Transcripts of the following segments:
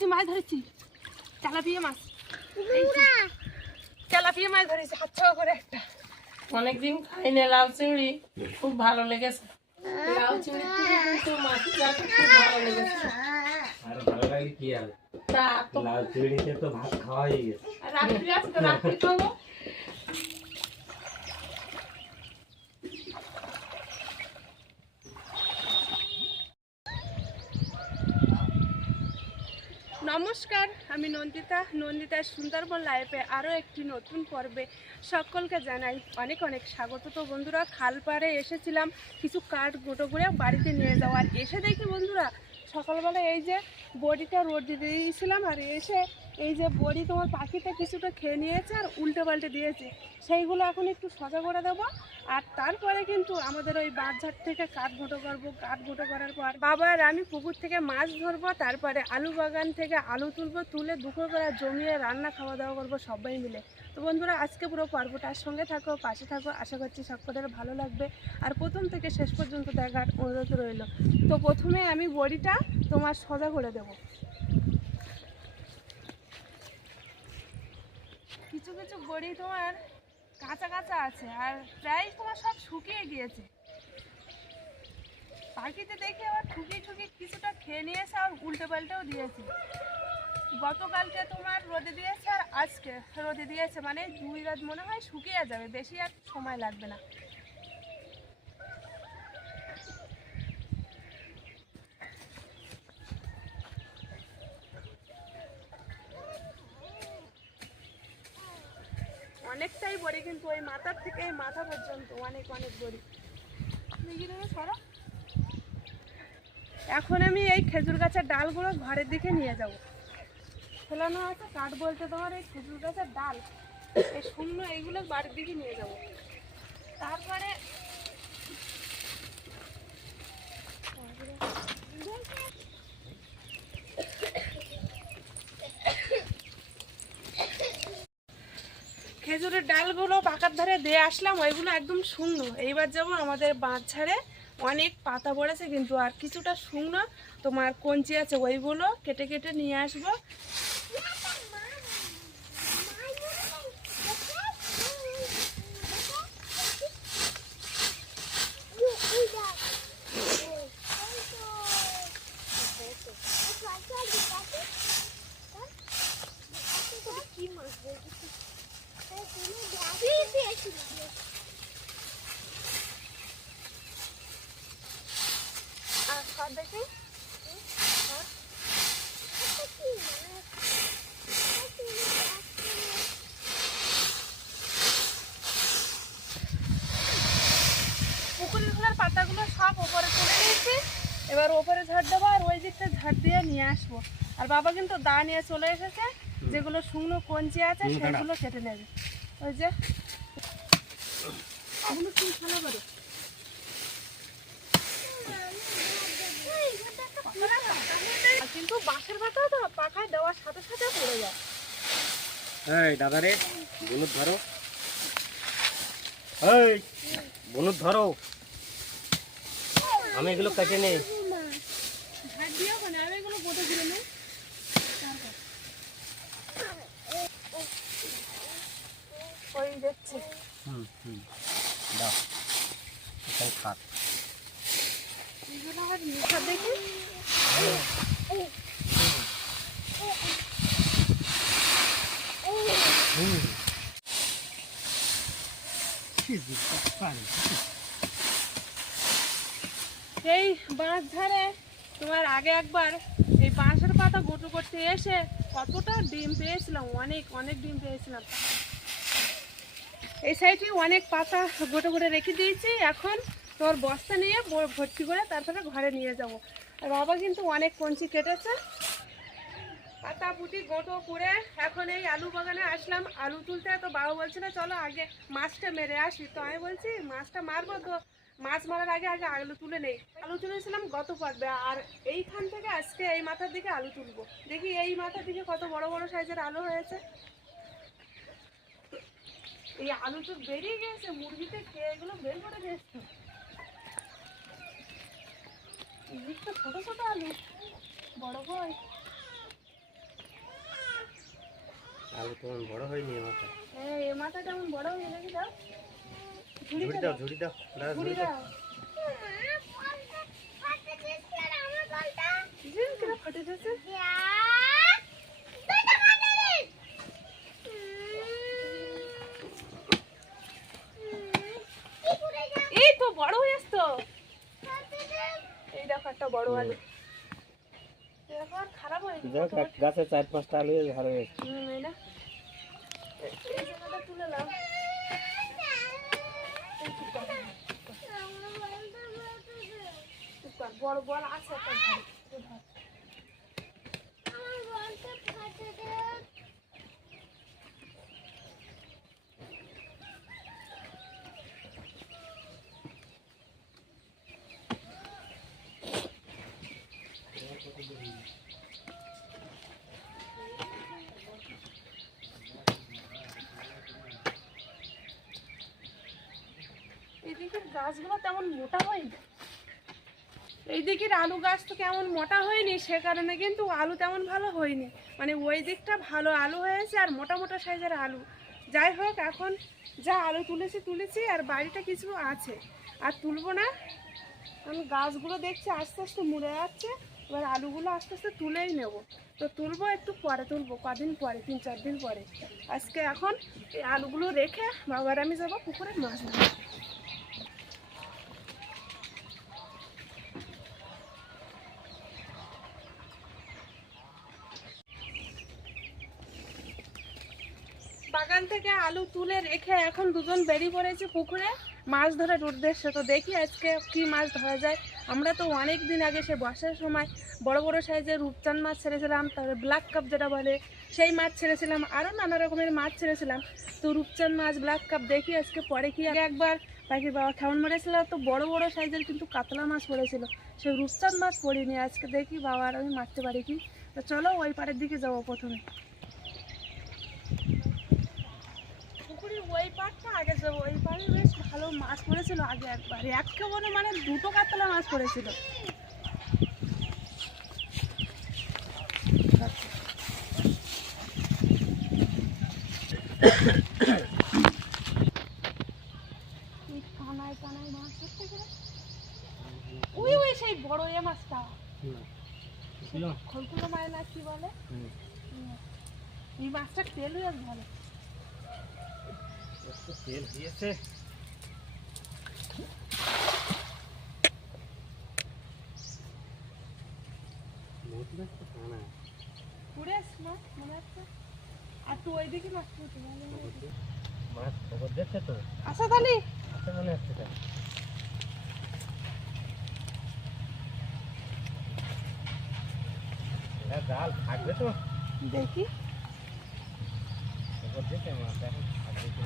ধরেছি তেলাপিয়া মাছ। তেলাপিয়া মাছ ধরেছি হাত ছাওয়া করে একটা। অনেকদিন খাইনি লাউ চিংড়ি, খুব ভালো লেগেছে। লাউ চিংড়ি কিন্তু মাছের চাষে খুব ভালো লেগেছে। আর ভালো লাগে কি আর তা তো লাউ চিংড়িতে তো ভাত খাওয়া হয়ে গেছে। রাত্রি আছে তো রাত্রি খাবো। নমস্কার, আমি নন্দিতার সুন্দরবন লাইফে আরও একটি নতুন পর্বে সকলকে জানাই অনেক অনেক স্বাগত। তো বন্ধুরা, খাল পাড়ে এসেছিলাম কিছু কাঠ গোটো করে বাড়িতে নিয়ে যাওয়ার। এসে দেখি বন্ধুরা সকালবেলা এই যে বড়িটা রোদ দিয়ে দিয়েছিলাম, আর এসে এই যে বড়ি তোমার পাখিতে কিছুটা খেয়ে নিয়েছে আর উল্টে পাল্টে দিয়েছে, সেইগুলো এখন একটু সজা করে দেবো। আর তারপরে কিন্তু আমাদের ওই বাঁধঝাড় থেকে কাঠ গোটো করবো। কাঠ গোটো করার পর বাবা আর আমি পুকুর থেকে মাছ ধরবো, তারপরে আলু বাগান থেকে আলু তুলবো, তুলে দুপুরবেলা জমিয়ে রান্না খাওয়া দাওয়া করবো সবাই মিলে। তো বন্ধুরা, আজকে পুরো পর্বটার সঙ্গে থাকো, পাশে থাকো, আশা করছি সকলের ভালো লাগবে আর প্রথম থেকে শেষ পর্যন্ত দেখার অনুরোধ রইল। তো প্রথমে আমি বড়িটা তোমার সজা করে দেব। কিছু কিছু বড়ি তোমার কাঁচা কাঁচা আছে আর প্রায় তোমার সব শুকিয়ে গিয়েছে। পাখিতে দেখে আবার ঠুকি ঠুকি কিছুটা খেয়ে নিয়েছে আর উল্টে পাল্টেও দিয়েছে। গতকালকে তোমার রোদে দিয়েছে আর আজকে রোদে দিয়েছে, মানে 2 রাত মনে হয় শুকিয়ে যাবে, বেশি আর সময় লাগবে না। অনেকটাই বড়ি, কিন্তু ওই মাথার থেকে এই মাথা পর্যন্ত অনেক অনেক বড়ি। দেখি তুমি সরো। এখন আমি এই খেজুর গাছের ডালগুলো ঘরের দিকে নিয়ে যাব। ফেলানো আছে কাঠ বলতে তোমার এই খেজুর গাছের ডাল, এই শূন্য এইগুলো বাড়ির দিকে নিয়ে যাব। তারপরে খেজুরের ডালগুলো পাকার ধারে দিয়ে আসলাম, ওইগুলো একদম শুকনো। এইবার যাবো আমাদের বাঁধঝাড়ে, অনেক পাতা পড়েছে কিন্তু আর কিছুটা শুকনো তোমার কঞ্চি আছে, ওইগুলো কেটে কেটে নিয়ে আসবো। দেখি পুকুরের খোলার পাতাগুলো সব ওপরে তুলে নিয়েছি, এবার ওপরে ঝাড় দেবো আর ওই দিকটা ঝাড় দিয়ে নিয়ে আসবো। আর বাবা কিন্তু দা নিয়ে চলে এসেছে, যেগুলো শুকনো কঞ্চি আছে সেগুলো কেটে নেবে। ওই যে ওগুলো কি খেলা করে কিন্তু বাঁশের পাতা তো পাখায় দেওয়ার সাথে সাথে পড়ে যায়। এই দাদা রে, বনুদ ধরো। এই বনুদ ধরো, আমি এগুলো কেটে নেই। ঝাড় দিও মানে আর এগুলো গোটা দিলে নেই। ওই দেখছি দাও এখন খাট এগুলো আবার মিঠা দেখি। এই বাঁশ ধারে তোমার আগে একবার এই বাঁশের পাতা গোটো করতে এসে কতটা ডিম পেয়েছিলাম, অনেক অনেক ডিম পেয়েছিলাম। এই সাইডে অনেক পাতা গোটো করে রেখে দিয়েছি, এখন তোর বস্তা নিয়ে ভর্তি করে তারপরে ঘরে নিয়ে যাব। আর বাবা কিন্তু অনেক কঞ্চি কেটেছে, পাতা পুঁটি গোটো করে এখন এই আলু বাগানে আসলাম আলু তুলতে। তো বাবা বলছিল চলো আগে মাছটা মেরে আসি, তো আমি বলছি মাছটা মারবো, তো মাছ মারার আগে আগে আলু তুলে নেই। আলু তুলেছিলাম গত পর্বে, আর এইখান থেকে আজকে এই মাথার দিকে আলু তুলবো। দেখি এই মাথার দিকে কত বড় বড় সাইজের আলু হয়েছে। এই আলু তো বেরিয়ে গেছে, মুরগিতে খেয়ে এগুলো বের করে দিয়েছে। ছোট ছোট আলু বড় হয়। আলু তো বড় হয়নি মাথা। হ্যাঁ এ মাথা তেমন বড় হয়ে দেখি দাও। ঝুড়ি দাও, ঝুড়ি দাও, দাদা ঝুড়ি ঝুড়ি দাও। দাও। ঝিম করে ফেটে যাচ্ছে। এই তো বড় হয়ে আসতো। এই দেখো একটা বড় আলু। দেখো আর খারাপ হয়নি। গাছে 4-5টা আলু ভালো হয়েছে। এই না এই জায়গাটা তুলে নাও। বড় বড় আছে একটা ঘরে। এইদিকের গাছগুলো তেমন মোটা হয়নি। এইদিকের আলু গাছ তো কেমন মোটা হয়নি, সে কারণে কিন্তু আলু তেমন ভালো হয়নি। মানে ওই দিকটা ভালো আলু হয়েছে আর মোটা মোটা সাইজের আলু। যাই হোক, এখন যা আলু তুলেছি আর বাড়িটা কিছু আছে, আর তুলবো না। কারণ গাছগুলো দেখছি আস্তে আস্তে মরে যাচ্ছে। এবার আলুগুলো আস্তে আস্তে তুলেই নেব। তো তুলবো একটু পরে, তুলবো কদিন পরে, 3-4 দিন পরে। আজকে এখন এই আলুগুলো রেখে বাবার আমি যাবো পুকুরে মাছ ধরতে। বাগান থেকে আলু তুলে রেখে এখন দুজন বেরিয়ে পড়েছি পুকুরে মাছ ধরার উদ্দেশ্যে। তো দেখি আজকে কি মাছ ধরা যায়। আমরা তো অনেক দিন আগে সে বর্ষার সময় বড় বড় সাইজের রূপচাঁদ মাছ ছেড়েছিলাম, তারপরে ব্ল্যাক কাপ যেটা বলে সেই মাছ ছেড়েছিলাম, আরও নানা রকমের মাছ ছেড়েছিলাম। তো রূপচাঁদ মাছ, ব্ল্যাক কাপ দেখি আজকে পরে কি। আগে একবার পাখির বাবা খেমন মেরেছিল, তো বড় বড় সাইজের কিন্তু কাতলা মাছ পড়েছিল, সেই রূপচাঁদ মাছ পড়িনি। আজকে দেখি বাবার আমি মারতে পারি কি। তো চলো ওই পাড়ের দিকে যাবো প্রথমে। ওই পাড়টা আগে যাবো। ওই পাড়ে বেশ ভালো মাছ পড়েছিল আগে একবার, একেবারে মানে 2টো কাতলা মাছ পড়েছিল। কানায় কানায় মাছ হচ্ছে কিনা। ওই ওই সেই বড় এ মাছটা, খলকুলো মাছ না কি বলে, এই মাছটা তেল বেশ ভালো। তেল দিয়েছে। পুরে মাছ মনে হচ্ছে। আর তুই ওইদিকে মাছ পড়ছে মাছ খবর দেখছে তো। আচ্ছা তাহলে আচ্ছা মনে হচ্ছে তো। এরা জাল থাকবে তো দেখি। খবর দেখে মাছ এখন থাকবে তো।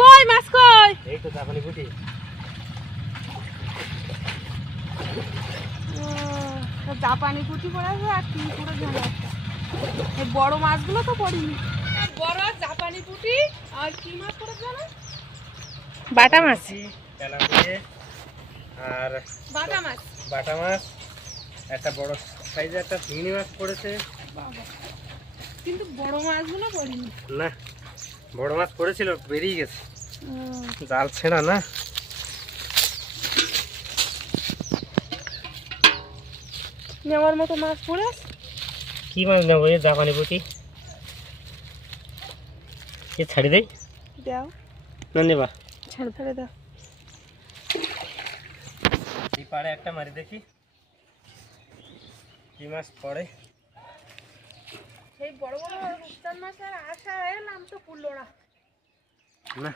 কই মাছ কই? এই তো জাপানি গুটি। জাপানি পুঁটি পড়েছে আর কি পুরো জানা একটা। এই বড় মাছগুলো তো পড়িনি। বড় জাপানি পুঁটি আর কি মাছ পড়েছে জানো? বাটা মাছ। তেলাপিয়া আর বাটা মাছ। বাটা মাছ, একটা বড় সাইজের একটা চিংড়ি মাছ পড়েছে। বাবা, কিন্তু বড় মাছগুলো পড়িনি। না, বড় মাছ পড়েছিল, বেরিয়ে গেছে, জাল ছেঁড়া না। নেওয়ার মতো মাছ পড়ে। কি মাছ নেবো? এই জাপানি পুঁটি। এ ছাড়ি দেই, দাও না নেবা? ছাড় ফেলে দাও। এই পাড়ে একটা মারি দেখি কি মাছ পড়ে। সেই বড় বড় রূপচাঁদ মাছের আশা নাম তো পুরলো না। না,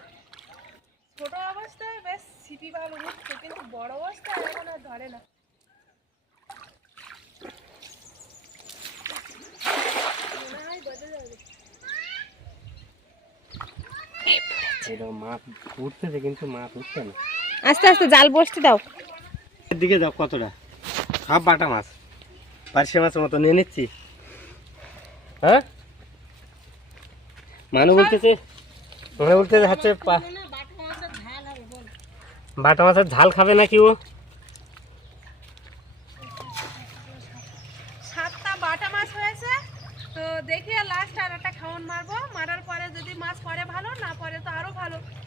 ছোট অবস্থায় বেশ ছিপি ভালো উঠছে, কিন্তু বড় অবস্থায় এখন আর ধরে না। মনে হয় বেঁধে যাবে। এরকম মাছ উঠতেছে কিন্তু মাছ উঠছে না। আস্তে আস্তে জাল বসতে দাও। এদিকে যাও, কতটা সব বাটা মাছ, পার্শে মাছের মতো নিয়ে নিচ্ছি। হ্যাঁ, মনে বলতেছে হচ্ছে বাটা মাছের ঝাল খাবে নাকি ও?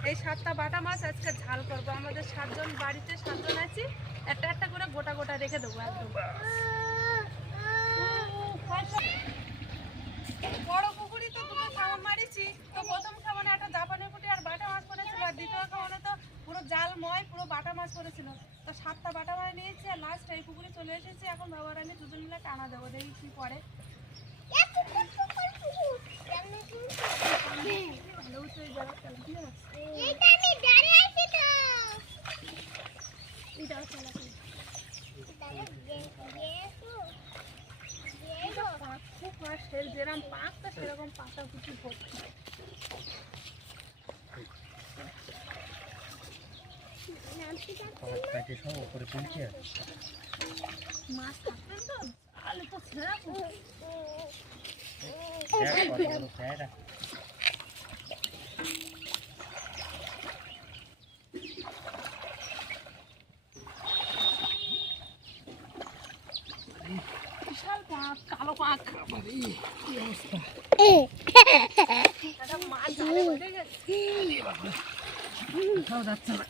এই 7টা বাটা মাছ আজকে ঝাল করবো। আমাদের 7 জন, বাড়িতে 7 জন আছি, একটা একটা করে গোটা গোটা রেখে দেবো একদম। বড় পুকুরি তো দুটো খাওয়া মারিছি, তো প্রথম খাওয়ানে একটা জাপানি পুঁটি আর বাটা মাছ পড়েছিল, আর দ্বিতীয় খাওয়ানে তো পুরো জালময় পুরো বাটা মাছ পড়েছিল। তো 7টা বাটা মাছ নিয়েছি, আর লাস্ট এই পুকুরে চলে এসেছি। এখন বাবা রানি দুজন মিলে টানা দেবো, দেখি কি পরে। যেরকম পাকটা সেরকম পাতা কুচি ভর্তি। মাছ থাকবে তো আলু তো ছেড়া বিশাল পাক, কালো পাক। কি অবস্থা, একটা মাছ জালে বেঁধে গেছে। যাচ্ছে না।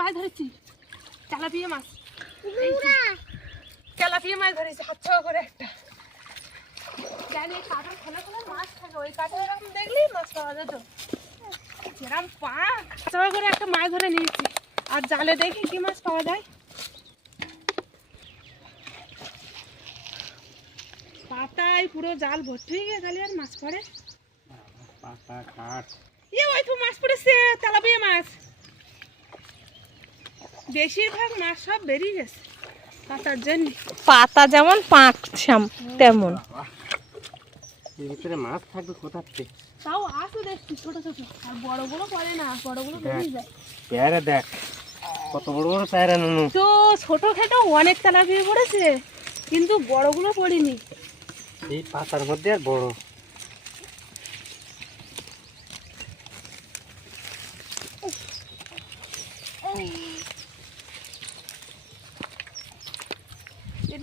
মাছ ধরেছি, তেলাপিয়া মাছ, তেলাপিয়া মাছ ধরেছি হাত করে একটা। জানি কাঠের খোলা খোলা মাছ থাকে, ওই কাঠে এরকম দেখলেই মাছ পাওয়া যেত। যেরকম পাক করে একটা মাছ ধরে নিয়েছি, আর জালে দেখি কি মাছ পাওয়া যায়। পাতায় পুরো জাল ভর্তি হয়ে গেছে, তাহলে আর মাছ পড়ে। ওই তো মাছ পড়েছে, তেলাপিয়া মাছ। বেশিরভাগ মাছ সব বেরিয়ে গেছে পাতার জন্য। পাতা যেমন পাক তেমন। এর ভিতরে মাছ থাকবে কোথার থেকে? তাও আসো দেখছি ছোট ছোট, আর বড়গুলো পড়ে না, বড়গুলো বেরিয়ে যায়। পেয়ারা দেখ কত বড় বড় পেয়ারা নুনু। তো ছোট খেটো অনেক তেলাপিয়া পড়েছে, কিন্তু বড়গুলো পড়িনি। এই পাতার মধ্যে আর বড়।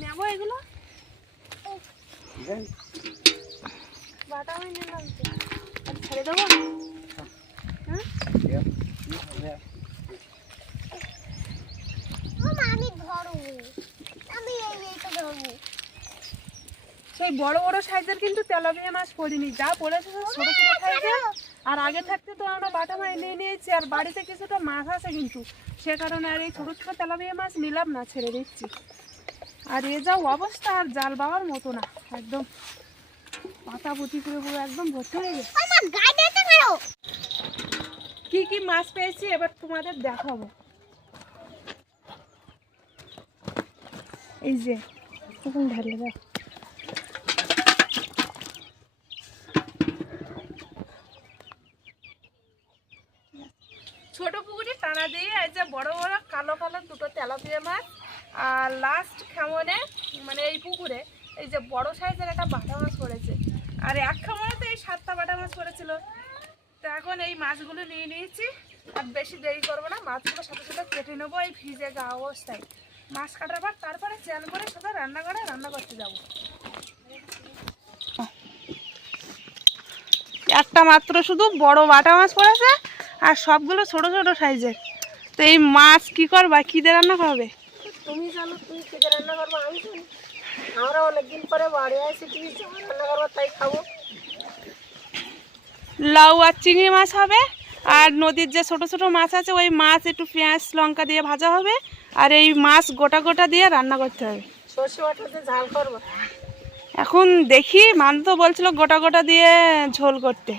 নেবো এগুলো বাটা হয়ে নিলাম, ছেড়ে দেবো। হ্যাঁ সেই বড় বড় সাইজের কিন্তু তেলাপিয়া মাছ পড়িনি, যা পড়েছে ছোট ছোট সাইজের। আর আগে থাকতে তো আমরা বাটা মাছ নিয়ে নিয়েছি, আর বাড়িতে কিছুটা মাছ আছে কিন্তু, সে কারণে আর এই ছোট ছোট তেলাপিয়া মাছ নিলাম না, ছেড়ে দিচ্ছি। আর এ যা অবস্থা, আর জাল বাবার মতো না, একদম পাতা পুঁতি করে পুরো একদম ভর্তি হয়ে গেছে। কি কি মাছ পেয়েছি এবার তোমাদের দেখাবো। এই যে ঢালে দেখ, ছোট পুকুরে টানা দিয়ে এই যে বড় বড় কালো কালো দুটো তেলাপিয়া মাছ। আর লাস্ট খামনে মানে এই পুকুরে এই যে বড় সাইজের একটা বাটা মাছ পড়েছে, আর এক খামনে তো এই 7টা বাটা মাছ পড়েছিল। তো এখন এই মাছগুলো নিয়ে নিয়েছি, আর বেশি দেরি করবো না, মাছগুলো সাথে সাথে কেটে নেবো এই ভিজে গা অবস্থায়। মাছ কাটার পর তারপরে চ্যান করে সাথে রান্না করতে যাবো। একটা মাত্র শুধু বড় বাটা মাছ পড়েছে, আর সবগুলো ছোট ছোট সাইজের। তো এই মাছ কি করবা, কি দিয়ে রান্না করবে? তুমি জানো, তুমি খেতে রান্না করবো, আমি জানি। আমরা অনেকদিন পরে বাড়ি আসি, তুমি রান্না করবো, তাই খাবো। লাউ আর চিংড়ি মাছ হবে, আর নদীর যে ছোট ছোট মাছ আছে ওই মাছ একটু পেঁয়াজ লঙ্কা দিয়ে ভাজা হবে, আর এই মাছ গোটা গোটা দিয়ে রান্না করতে হবে। সর্ষে বাটা দিয়ে ঝাল করবো। এখন দেখি, মান তো বলছিল গোটা গোটা দিয়ে ঝোল করতে।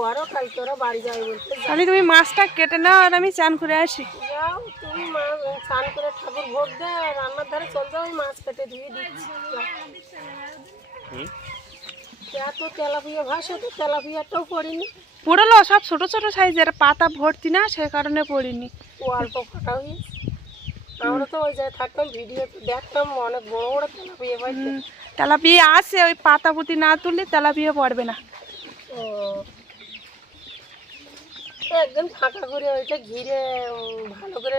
করো, কালকে ওরা বাড়ি যাবে বলতে। তাহলে তুমি মাছটা কেটে নাও, আর আমি চান করে আসি। যাও তুমি, স্নান করে ঠাকুর ভোগ দেয়, রান্নার ধারে চল যাও, মাছ কেটে ধুয়ে দিচ্ছি। এত তেলাপিয়া ভাসে, তো তেলাপিয়াটাও পড়িনি। পড়লো সব ছোট ছোট সাইজের, পাতা ভর্তি না, সে কারণে পড়িনি। ও অল্প ফাটা হয়েছে। আমরা তো ওই জায়গায় থাকতাম, ভিডিওতে দেখতাম অনেক বড় বড় তেলাপিয়া পাইছে। তেলাপিয়া আছে, ওই পাতা পুঁতি না তুললে তেলাপিয়া পড়বে না। ও একদিন ফাঁকা করে ওইটা ঘিরে ভালো করে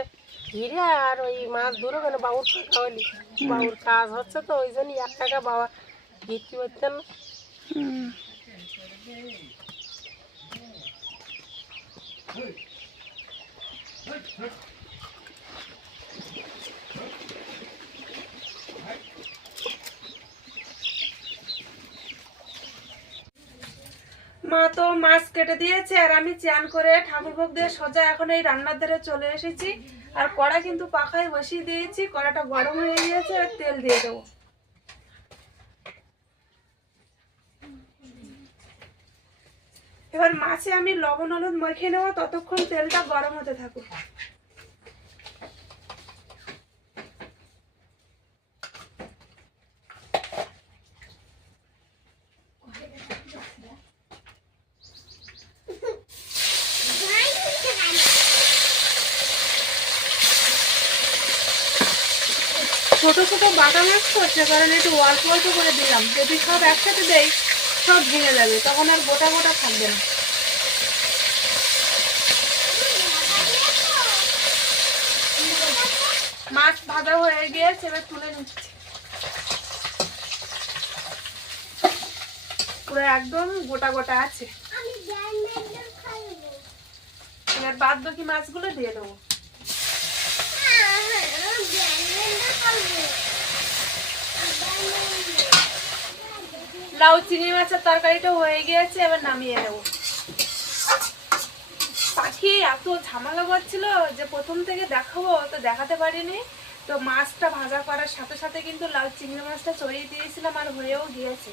ঘিরে আর ওই মাছ ধরো কেন বাবুর ফাঁকা হলি বাবুর কাজ হচ্ছে তো ওই জন্য 1 টাকা বাবা বিক্রি করতেন না। মা তো মাছ কেটে দিয়েছে আর আমি চান করে ঠাকুর ভোগ দিয়ে সোজা এখন এই রান্নার ধারে চলে এসেছি। আর কড়া কিন্তু পাখায় বসিয়ে দিয়েছি, কড়াটা গরম হয়ে গিয়েছে, আর তেল দিয়ে দেবো। এবার মাছে আমি লবণ হলুদ মেখে নেবো, ততক্ষণ তেলটা গরম হতে থাকুক। ছোট ছোট বাটা মাছ তো সে কারণে একটু অল্প অল্প করে দিলাম, যদি সব একসাথে দেই সব ভেঙে যাবে, তখন আর গোটা গোটা থাকবে না। মাছ ভাজা হয়ে গিয়েছে, এবার তুলে নিচ্ছি। পুরো একদম গোটা গোটা আছে। এবার বাদ বাকি মাছগুলো দিয়ে দেবো। লাউ চিংড়ি মাছের তরকারিটা হয়ে গিয়েছে, এবার নামিয়ে নেব। পাখি এত ঝামেলা করছিল যে প্রথম থেকে দেখাবো তো দেখাতে পারিনি। তো মাছটা ভাজা করার সাথে সাথে কিন্তু লাউ চিংড়ি মাছটা চড়িয়ে দিয়েছিলাম আর হয়েও গিয়েছে।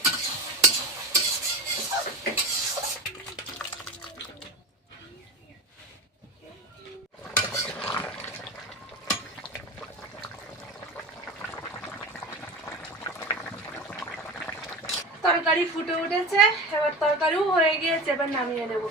তরকারি ফুটে উঠেছে, এবার তরকারিও হয়ে গিয়েছে, এবার নামিয়ে নেব।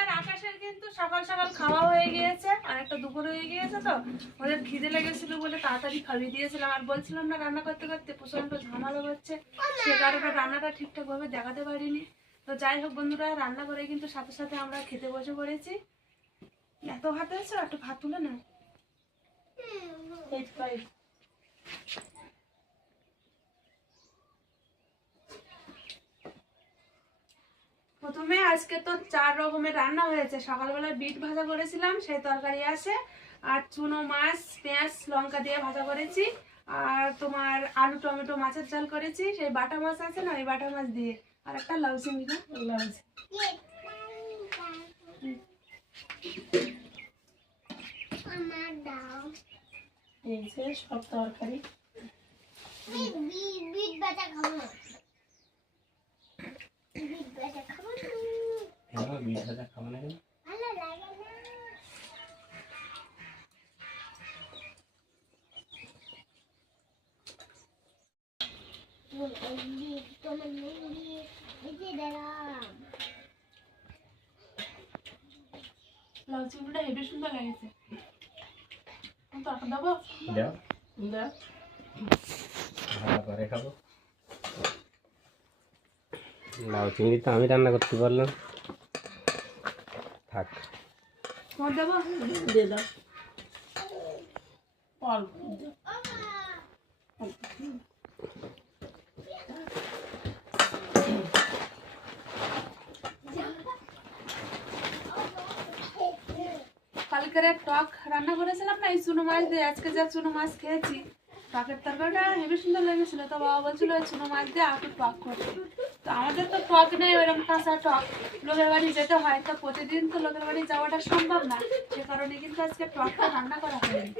আর আকাশের কিন্তু সকাল সকাল খাওয়া হয়ে গিয়েছে, আর একটা দুপুর হয়ে গিয়েছে, তো ওদের খিদে লেগেছিল বলে তাড়াতাড়ি খাইয়ে দিয়েছিলাম। আর বলছিলাম না রান্না করতে করতে প্রচন্ড ঝামেলা হচ্ছে, সে কারণে রান্নাটা ঠিকঠাক ভাবে দেখাতে পারিনি। তো যাই হোক বন্ধুরা, রান্না করে কিন্তু সাথে সাথে আমরা খেতে বসে পড়েছি। এত ভাত হয়েছে, একটু ভাত তুলে না। প্রথমে আজকে তো 4 রকমের রান্না হয়েছে। সকালবেলা বিট ভাজা করেছিলাম, সেই তরকারি আছে। আর চুনো মাছ পেঁয়াজ লঙ্কা দিয়ে ভাজা করেছি। আর তোমার আলু টমেটো মাছের ঝাল করেছি, সেই বাটা মাছ আছে না, ওই বাটা মাছ দিয়ে। আর একটা লাউ চিংড়ি না, লাউ এই যে সব তরকারি। বিট ভাজা খাবো না। বিট ভাজা খাবো না। হ্যাঁ, বিট ভাজা খাবো না কেন? ভালো লাগে না। তোমার মেয়ে ভেজে দিলাম। লাউ চিংড়িটা হেবি সুন্দর লেগেছে। তরকারি দেবো? দাও, দা ভালো করে খাবো। লাউ চিংড়ি তো আমি রান্না করতে পারলাম, থাক। তোমার দেবো? দিয়ে দাও অল্প দাও। কালকের টক রান্না করেছিলাম না এই চুনো মাছ দিয়ে, আজকে যা চুনো মাছ খেয়েছি, টকের তরকারিটা হেবি সুন্দর লেগেছিল। তো বাবা বলছিল ওই চুনো মাছ দিয়ে একটু টক করতে। তো আমাদের তো টক নেই ওইরকম কাঁচা টক, লোকের বাড়ি যেতে হয়, তো প্রতিদিন তো লোকের বাড়ি যাওয়াটা সম্ভব না, সে কারণে কিন্তু আজকে টকটা রান্না করা হয়নি।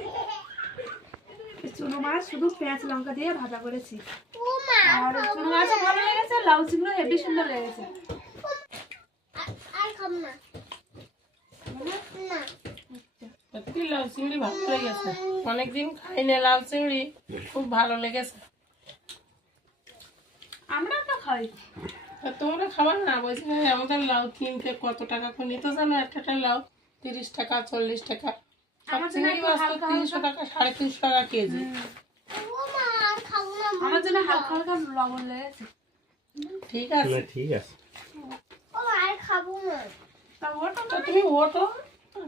চুনো মাছ শুধু পেঁয়াজ লঙ্কা দিয়ে ভাজা করেছি। আর চুনো মাছও ভালো লেগেছে, লাউ চিংড়ি হেবি সুন্দর লেগেছে। আর খাবো না। না। সত্যি লাউ চিংড়ি ভালো লেগেছে, অনেকদিন খাইনি লাউ চিংড়ি, খুব ভালো লেগেছে। আমরা তো খাই। তা তোমরা খাবার না বলছি আমাদের লাউ কিনতে কত টাকা করে নিত জানো? একটা লাউ 30 টাকা 40 টাকা। আর আমার জন্য চিংড়ি একটু মাছ তো হালকা 300 টাকা 350 টাকা কেজি। ও মা আর খাবো না আমার জন্য হালকা হালকা লবণ লেগেছে। ঠিক আছে, না ঠিক আছে। ও মা আর খাবো না তা ওটা তো তুমি ওঠো,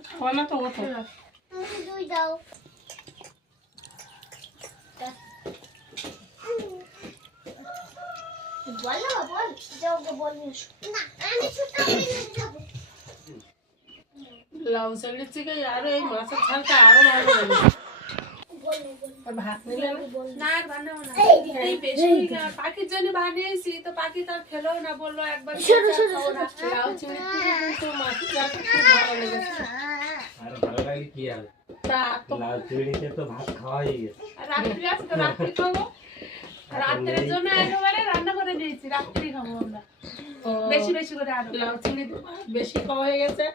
খাওয়া না তো ওঠো। তুমি দুই দাও বলো বল যাও বল না আমি ছোট করে যাবো লাউ চালের থেকে আরো এই মাছের ঝালটা আরো ভালো লাগে। আর ভাত নিলে না? না আর বানাবো না। এই বেশি পাখির জন্য বানিয়েছি তো পাখি তার খেলো না, বললো একবার খাবো না। লাউ চিংড়ির থেকে কিন্তু মাছের ঝালটা খুব ভালো লেগেছে। আর ভালো লাগে কি আর তা তো লাল চিংড়িতে তো ভাত খাওয়াই গেছে। আর রাত্রি আছে তো রাত্রি খাবো। রাত্রের জন্য একেবারে রান্না করে নিয়েছি, রাত্রি খাবো আমরা ও, বেশি বেশি করে আরো। লাউ চিংড়িতে ভাত বেশি খাওয়া হয়ে গেছে,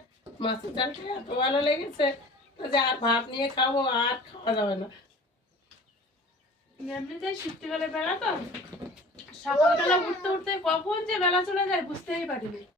মাছের ঝালটা এত ভালো লেগেছে যে আর ভাত নিয়ে খাবো আর খাওয়া যাবে না। এমনিতেই শীতকালে বেলা তো, সকালবেলা উঠতে উঠতে কখন যে বেলা চলে যায় বুঝতেই পারিনি।